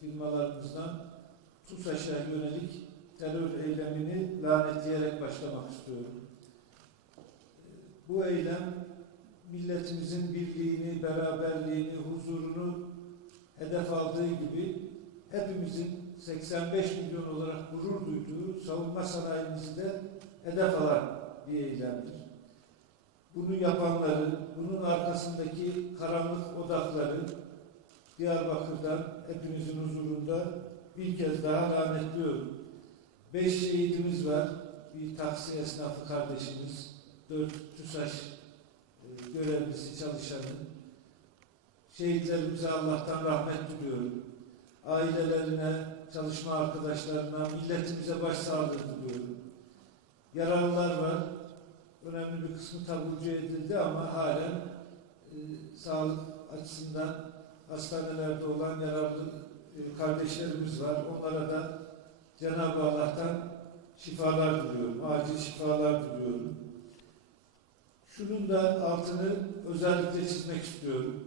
firmalarımızdan TUSAŞ'a yönelik terör eylemini lanetleyerek başlamak istiyorum. Bu eylem milletimizin birliğini, beraberliğini, huzurunu hedef aldığı gibi hepimizin 85 milyon olarak gurur duyduğu savunma sanayimizi de hedef alan bir eylemdir. Bunu yapanları, bunun arkasındaki karanlık odakları Diyarbakır'dan hepinizin huzurunda bir kez daha lanetliyorum. Beş şehidimiz var. Bir taksi esnafı kardeşimiz, dört TÜSAŞ e, görevlisi çalışanı. Şehitlerimize Allah'tan rahmet diliyorum. Ailelerine, çalışma arkadaşlarına, milletimize başsağlığı diliyorum. Yaralılar var. Önemli bir kısmı taburcu edildi ama halen e, sağlık açısından hastanelerde olan yararlı e, kardeşlerimiz var. Onlara da Cenab-ı Allah'tan şifalar diliyorum. Acil şifalar diliyorum. Şunun da altını özellikle çizmek istiyorum.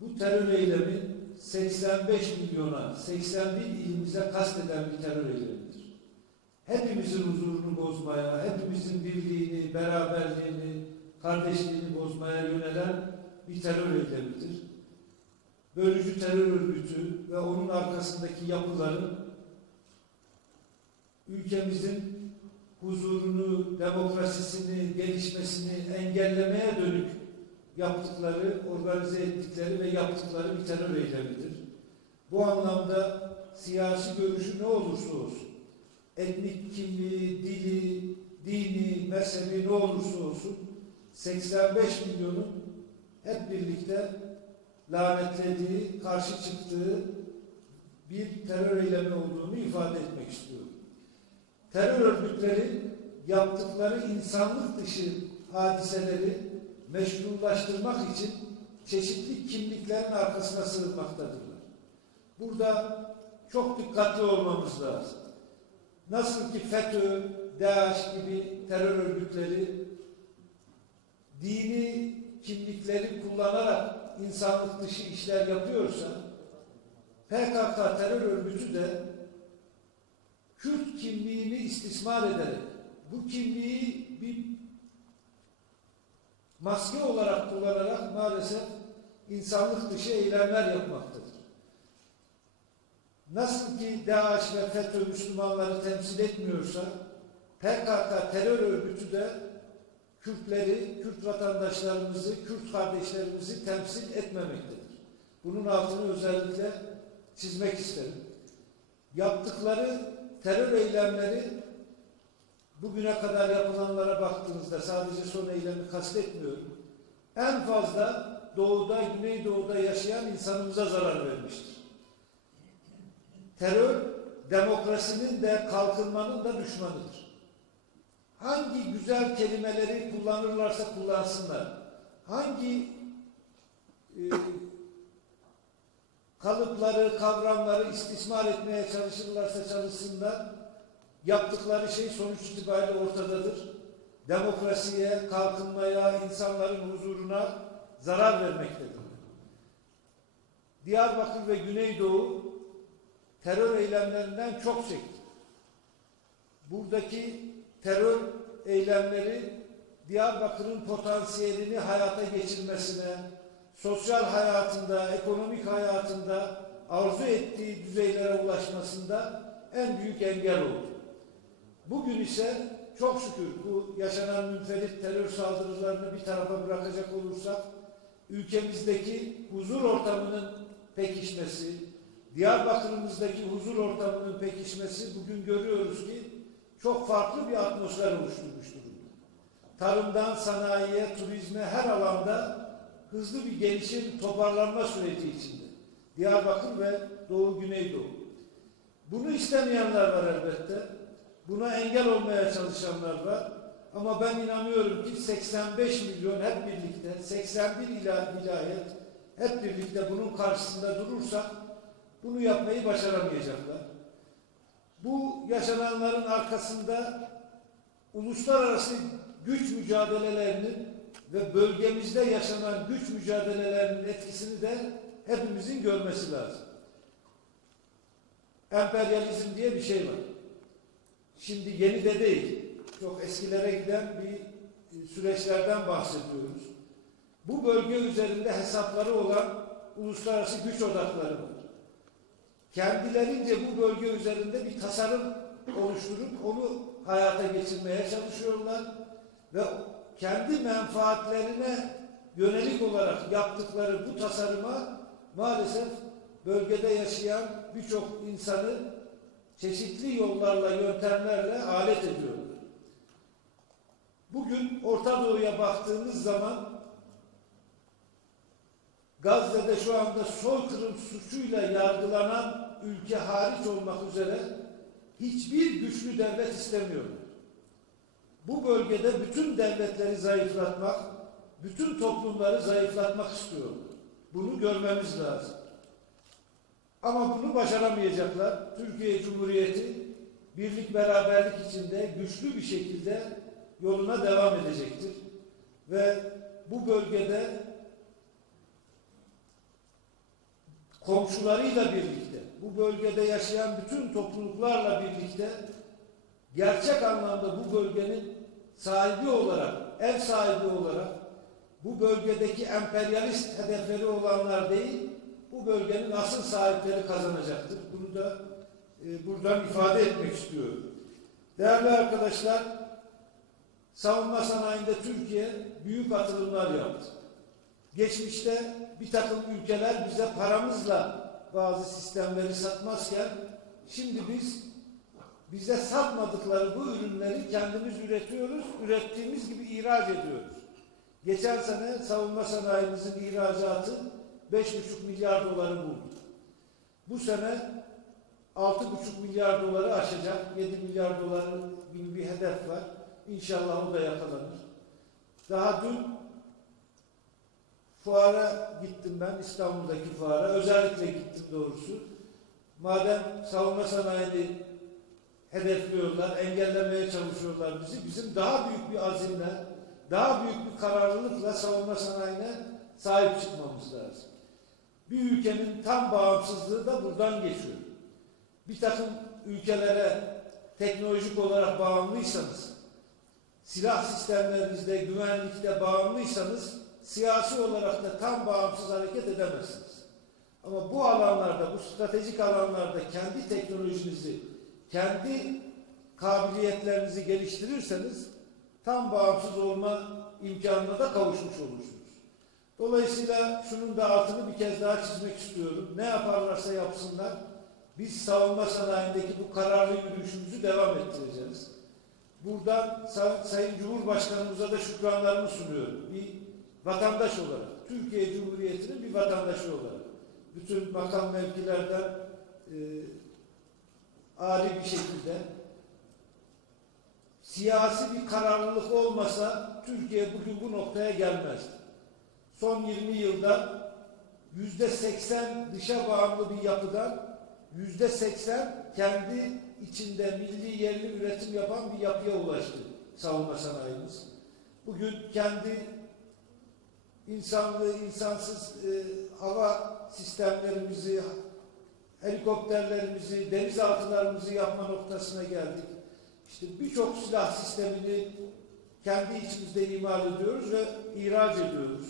Bu terör eylemi 85 milyona, 81 ilimize kasteden bir terör eylemidir. Hepimizin huzurunu bozmaya, hepimizin birliğini, beraberliğini, kardeşliğini bozmaya yönelen bir terör eylemidir. Bölücü terör örgütü ve onun arkasındaki yapıların ülkemizin huzurunu, demokrasisini, gelişmesini engellemeye dönük yaptıkları, organize ettikleri ve yaptıkları bir terör eylemidir. Bu anlamda siyasi görüşü ne olursa olsun, etnik kimliği, dili, dini, mezhebi ne olursa olsun 85 milyonun hep birlikte lanetlediği, karşı çıktığı bir terör eylemi olduğunu ifade etmek istiyorum. Terör örgütleri yaptıkları insanlık dışı hadiseleri meşrulaştırmak için çeşitli kimliklerin arkasına sığınmaktadırlar. Burada çok dikkatli olmamız lazım. Nasıl ki FETÖ, DAEŞ gibi terör örgütleri dini kimlikleri kullanarak insanlık dışı işler yapıyorsa PKK terör örgütü de Kürt kimliğini istismar ederek bu kimliği bir maske olarak kullanarak maalesef insanlık dışı eylemler yapmaktadır. Nasıl ki DAEŞ ve FETÖ Müslümanları temsil etmiyorsa PKK terör örgütü de Kürtleri, Kürt vatandaşlarımızı, Kürt kardeşlerimizi temsil etmemektedir. Bunun altını özellikle çizmek isterim. Yaptıkları terör eylemleri bugüne kadar yapılanlara baktığınızda sadece son eylemi kastetmiyorum. En fazla doğuda, güneydoğuda yaşayan insanımıza zarar vermiştir. Terör, demokrasinin de kalkınmanın da düşmanıdır. Hangi güzel kelimeleri kullanırlarsa kullansınlar, hangi e, kalıpları, kavramları istismar etmeye çalışırlarsa çalışsınlar, yaptıkları şey sonuç itibariyle ortadadır. Demokrasiye, kalkınmaya, insanların huzuruna zarar vermektedir. Diyarbakır ve Güneydoğu terör eylemlerinden çok çekti. Buradaki terör eylemleri Diyarbakır'ın potansiyelini hayata geçirmesine, sosyal hayatında, ekonomik hayatında arzu ettiği düzeylere ulaşmasında en büyük engel oldu. Bugün ise çok şükür bu yaşanan münferit terör saldırılarını bir tarafa bırakacak olursak ülkemizdeki huzur ortamının pekişmesi, Diyarbakır'ımızdaki huzur ortamının pekişmesi bugün görüyoruz ki çok farklı bir atmosfer oluşturmuş durumda. Tarımdan sanayiye, turizme her alanda hızlı bir gelişim, toparlanma süreci içinde. Diyarbakır ve Doğu Güneydoğu. Bunu istemeyenler var elbette. Buna engel olmaya çalışanlar var. Ama ben inanıyorum ki 85 milyon hep birlikte, 81 ila vilayet hep birlikte bunun karşısında durursak bunu yapmayı başaramayacaklar. Bu yaşananların arkasında uluslararası güç mücadelelerinin ve bölgemizde yaşanan güç mücadelelerinin etkisini de hepimizin görmesi lazım. emperyalizm diye bir şey var. Şimdi yeni de değil. Çok eskilere giden bir e, süreçlerden bahsediyoruz. Bu bölge üzerinde hesapları olan uluslararası güç odakları var. Kendilerince bu bölge üzerinde bir tasarım oluşturup onu hayata geçirmeye çalışıyorlar ve kendi menfaatlerine yönelik olarak yaptıkları bu tasarıma maalesef bölgede yaşayan birçok insanı çeşitli yollarla, yöntemlerle alet ediyorlar. Bugün Orta Doğu'ya baktığımız zaman Gazze'de şu anda soykırım suçuyla yargılanan ülke hariç olmak üzere hiçbir güçlü devlet istemiyorlar. Bu bölgede bütün devletleri zayıflatmak, bütün toplumları zayıflatmak istiyorlar. Bunu görmemiz lazım. Ama bunu başaramayacaklar. Türkiye Cumhuriyeti birlik beraberlik içinde güçlü bir şekilde yoluna devam edecektir. Ve bu bölgede komşularıyla birlikte, bu bölgede yaşayan bütün topluluklarla birlikte gerçek anlamda bu bölgenin sahibi olarak, ev sahibi olarak bu bölgedeki emperyalist hedefleri olanlar değil, bu bölgenin asıl sahipleri kazanacaktır. Bunu da e, buradan ifade etmek istiyorum. Değerli arkadaşlar, savunma sanayinde Türkiye büyük atılımlar yaptı. Geçmişte bir takım ülkeler bize paramızla bazı sistemleri satmazken şimdi biz bize satmadıkları bu ürünleri kendimiz üretiyoruz, ürettiğimiz gibi ihraç ediyoruz. Geçen sene savunma sanayimizin ihracatı 5,5 milyar doları buldu. Bu sene 6,5 milyar doları aşacak, 7 milyar dolar gibi bir hedef var. İnşallah o da yakalanır. Daha dün fuara gittim ben, İstanbul'daki fuara. Özellikle gittim doğrusu. Madem savunma sanayini hedefliyorlar, engellemeye çalışıyorlar bizi, bizim daha büyük bir azimle, daha büyük bir kararlılıkla savunma sanayine sahip çıkmamız lazım. Bir ülkenin tam bağımsızlığı da buradan geçiyor. Bir takım ülkelere teknolojik olarak bağımlıysanız, silah sistemlerinizde, güvenlikte bağımlıysanız, siyasi olarak da tam bağımsız hareket edemezsiniz. Ama bu alanlarda, bu stratejik alanlarda kendi teknolojinizi, kendi kabiliyetlerinizi geliştirirseniz tam bağımsız olma imkanına da kavuşmuş olursunuz. Dolayısıyla şunun da altını bir kez daha çizmek istiyorum. Ne yaparlarsa yapsınlar, biz savunma sanayindeki bu kararlı yürüyüşümüzü devam ettireceğiz. Buradan Say- Sayın Cumhurbaşkanımıza da şükranlarımı sunuyorum. Bir vatandaş olarak, Türkiye Cumhuriyeti'nin bir vatandaşı olarak. Bütün makam mevkilerden e, âli bir şekilde siyasi bir kararlılık olmasa Türkiye bugün bu noktaya gelmezdi. Son 20 yılda yüzde 80 dışa bağımlı bir yapıdan yüzde 80 kendi içinde milli yerli üretim yapan bir yapıya ulaştı savunma sanayimiz. Bugün kendi insanlı, insansız e, hava sistemlerimizi, helikopterlerimizi, denizaltılarımızı yapma noktasına geldik. İşte birçok silah sistemini kendi içimizde imal ediyoruz ve ihraç ediyoruz.